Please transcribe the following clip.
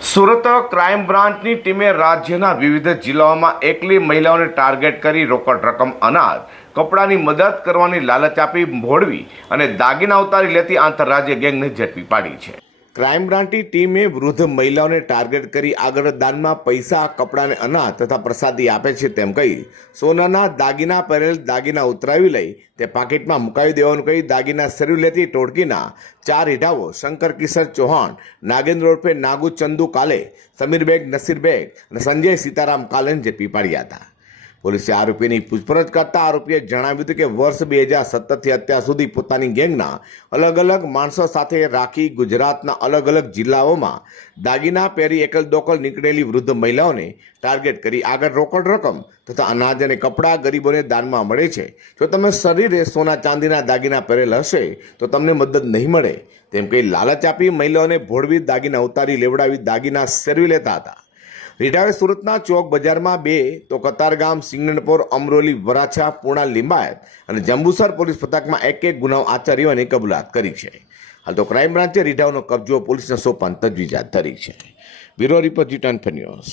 Surat crime બ્રાન્ચની ટીમે રાજ્યના વિવિધ જિલ્લાઓમાં એકલી મહિલાઓને ટાર્ગેટ કરી રોકડ રકમ અનાજ, કપડાની મદદ કરવાની લાલચ આપી મોડવી અને દાગીના ઉતારી લેતી આંતરરાજ્ય ગેંગને ઝડપી પાડી છે. ક્રાઇમ બ્રાન્ચની ટીમે વૃદ્ધ મહિલાઓને ટાર્ગેટ કરી આગળ દાનમાં પૈસા, કપડાને અનાજ તથા પ્રસાદી આપે છે તેમ કહી સોનાના દાગીના પહેરેલ દાગીના ઉતરાવી લઈ તે પાકીટમાં મુકાવી દેવાનું કહી દાગીના શરીર લેતી ટોળકીના ચાર ઈઢાઓ શંકર કિશોર ચૌહાણ, નાગેન્દ્ર ઉર્ફે નાગુ ચંદુ કાલે, સમીર બેગ, નસીર બેગ અને સંજય સીતારામ કાલેન જે પીપાડ્યા હતા. પોલીસે આરોપીની પૂછપરછ કરતા આરોપીએ જણાવ્યું હતું કે વર્ષ બે હજાર સત્તરથી અત્યાર સુધી પોતાની ગેંગના અલગ અલગ માણસો સાથે રાખી ગુજરાતના અલગ અલગ જિલ્લાઓમાં દાગીના, પહેરી એકલ દોકલ નીકળેલી વૃદ્ધ મહિલાઓને ટાર્ગેટ કરી આગળ રોકડ રકમ તથા અનાજ અને કપડાં ગરીબોને દાનમાં મળે છે. જો તમે શરીરે સોના ચાંદીના દાગીના પહેરેલ હશે, તો તમને મદદ નહીં મળે. તેમ કહી લાલચ આપી મહિલાઓને ભોળવી દાગીના ઉતારી લેવડાવી દાગીના સેરવી લેતા હતા. રીઢાવે સુરતના ચોક બજારમાં બે, તો કતારગામ સિંગણપોર, અમરોલી, વરાછા પૂણા લિંબાયત અને જંબુસર પોલીસ પથકમાં એક એક ગુનાઓ આચર્યોની કબૂલાત કરી છે. હાલ તો ક્રાઇમ બ્રાન્ચે રીઢાવનો કબજો પોલીસને સોંપવાની તજવીજ હાથ ધરી છે. Bureau report G ten news.